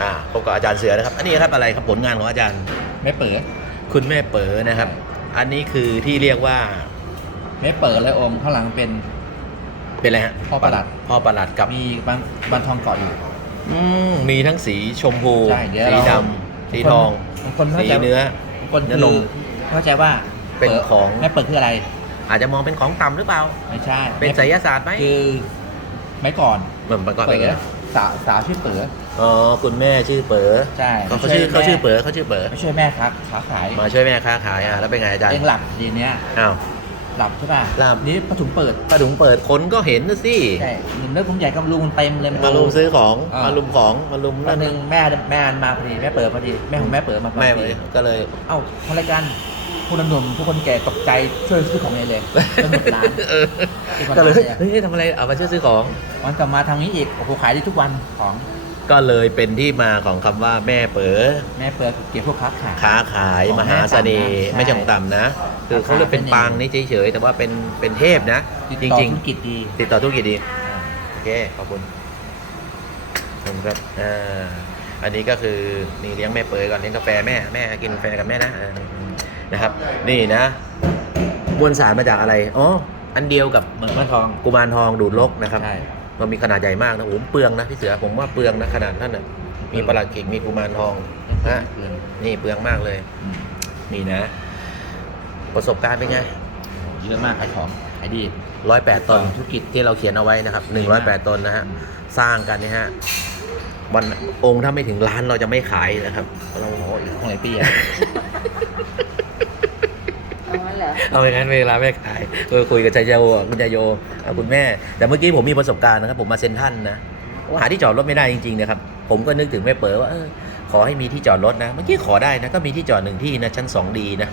อ่าพบกับอาจารย์เสือนะครับ อันนี้ครับอะไรครับผลงานของอาจารย์ไม่เปิดคุณแม่เป๋อนะครับ อันนี้คือที่เรียกว่าไม่เปิดเลยองค์ข้างหลังเป็นเป็นอะไรฮะพ่อประหลัด พ่อประหลัดกับมีบานบานทองเกาะอยู่ อืมมีทั้งสีชมพูใช่เดี๋ยวสีเรา ดำสีทองบางคนเข้าสีใจเนื้อ บางคนเนื้คืออนมเข้าใจว่าเป็นปิดของไม่เปิดคืออะไรอาจจะมองเป็นของต่ำหรือเปล่า ไม่ใช่เป็นไสยศาสตร์ไหมคือไม่ก่อนเหมือนก่อนเปิเป็นดไง สาวสาวชื่อเปิดอ๋อคุณแม่ชื่อเป๋อใช่เขาเขาชื่อเขาชื่อเป๋อเขาชื่อเป๋อไม่ช่วยแม่ครับขาขายมาช่วยแม่ค้าขายอะแล้วเป็นไงอาจารย์เองหลับดีเนี้ยอ้าว หลับใช่ป่ะหลับ นี่ปถุมเปิดกระดุงเปิดคนก็เห็นนะสิใช่หนุ่มเลือดผมใหญ่กำลุงมันเต็มเลยมาลุมซื้อของอ่ามมาลุมของมาลุมวันั่นนหนึ่งแม่แม่มาพอดีแม่เปิดพอดีแม่ของแม่เปิดมาพอแม่ดีเลยก็เลย เอ้าทำรายการ ผู้นำหนุ่มทุกคนแก่ตกใจช่วยซื้อของเองเลยจนหมดร้านเออที่คนก็เลยร้านเนี่ยเฮ้ยทำอะไรเอามาช่วยซื้อของ วันต่อมาทำนี้อีกโอ้โหขายได้ทุกวันของ ก็เลยเป็นที่มาของคำว่าแม่เป๋อแม่เปิดเก็บพวกค้าขาย ค้าขายของมหาเสน่ห์แม่ต่ำนะไม่ใช่ของต่ำนะ คือเขาเรียกเป็นปางนี่เฉยๆแต่ว่าเป็นเป็นเทพนะติดจต่อริง ธุรกิจดีๆ ติดต่อธุรกิจดี โอเค ขอบคุณขอบคุณครับอ่าอันนี้ก็คือนี่เลี้ยงแม่เป๋อก่อนเลี้ยงกาแฟแม่ แม่กินกาแฟกับแม่นะอ่า นะครับ นี่นะมวลสารมาจากอะไรอ๋ออันเดียวกับเหมือนเมื่อทอง กุมารทองดูดลกนะครับใช่มันมีขนาดใหญ่มากนะโอ้โหเปลืองนะพี่เสือผมว่าเปลืองนะขนาดนั้นน่ะมีประหลัดขิกมีกุมารทองฮะเกินนี่เปลืองมากเลยอืมนี่นะ ประสบการณ์เป็นไงเยอะมากขายของขายดีร้อยแปดตนธุรกิจที่เราเขียนเอาไว้นะครับหนึ่งดีร้อยมาแปดกตนนะฮะสร้างกันเนี่ยฮะวันองค์ถ้าไม่ถึงล้านเราจะไม่ขายนะครับเราโอ้ยของไหนปีอะ เอางั้นเหรอเอาอย่างนั้นเวลาไม่ขายเออคุยกับชายโยอะคุณชายโยอะคุณแม่ แต่เมื่อกี้ผมมีประสบการณ์นะครับ ผมมาเซ็นทรันนะหาที่จอดรถไม่ได้จริงๆนะครับ ผมก็นึกถึงแม่เป๋อว่าเออขอให้มีที่จอดรถนะ เมื่อกี้ขอได้นะก็มีที่จอดหนึ่งที่นะชั้นสองดีนะ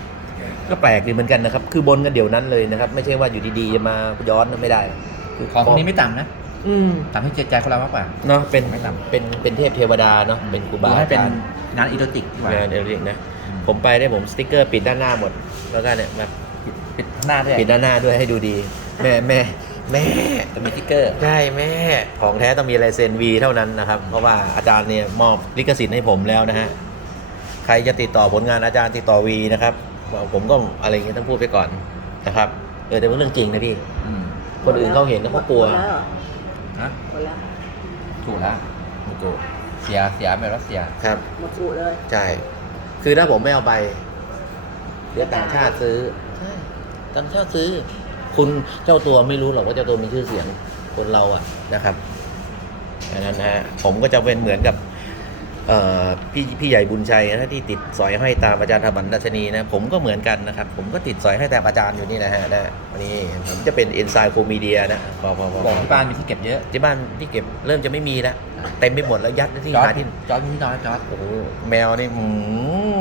ก็แปลกดีเหมือนกันนะครับ คือบนกันเดี๋ยวนั้นเลยนะครับ ไม่ใช่ว่าอยู่ดีๆจะมาย้อนไม่ได้คือของพวกนี้ไม่ต่ำนะอืมต่ำให้เจตใจคนเรามากกว่าเนาะเป็นไม่ต่ำเป็นเป็นเทพเทวดาเนาะเป็นครูบาหรือให้อาเป็นจารย์งานอีโรติกดีกว่างานเอริกนะอืมผมไปได้ผมสติ๊กเกอร์ปิดด้านหน้าหมด แล้วก็เนี่ยแบบ ปิดหน้าด้วยปิดด้านหน้าด้วยให้ดูดี แม่แม่แม่ จะมีสติ๊กเกอร์ ใช่แม่ ของแท้ต้องมีลายเซ็นวีเท่านั้นนะครับ เพราะว่าอาจารย์เนี่ยมอบลิขสิทธิ์ให้ผมแล้วนะฮะ ใครจะติดต่อผลงานอาจารย์ติดต่อวีนะครับ ผมก็อะไรอย่างเงี้ยต้องพูดไปก่อนนะครับ เออแต่เป็นเรื่องจริงนะพี่ อืมคนอื่นเขาเห็นแล้วเขากลัวหมดแล้วเหรอฮะหมดแล้วถูกแล้วถูกถูกเสียเสียแบบว่าเสีย ครับ หมดสูตรเลย ใช่ คือถ้าผมไม่เอาไปเดี๋ยวต่างชาติซื้อใช่ ต่างชาติซื้อ คุณเจ้าตัวไม่รู้หรอกว่าเจ้าตัวมีชื่อเสียงคนเราอะนะครับอันนั้นนะฮะผมก็จะเป็นเหมือนกับเอ่อพี่พี่ใหญ่บุญชัยนะที่ติดสอยห้อยตามอาจารย์ธรรมันดัชนีนะผมก็เหมือนกันนะครับ ผมก็ติดสอยห้อยตามอาจารย์อยู่นี่นะฮะนะวันนี้ผมจะเป็นเอนไซโคมีเดียนะพอพอพอบอกที่บ้านมีที่เก็บเยอะที่บ้านที่เก็บเริ่มจะไม่มีแล้วเต็มไปหมดแล้วยัดที่จอร์หาดที่จอร์ดมีที่นอนแล้วจอร์ดโอ้โหแมวนี่อืม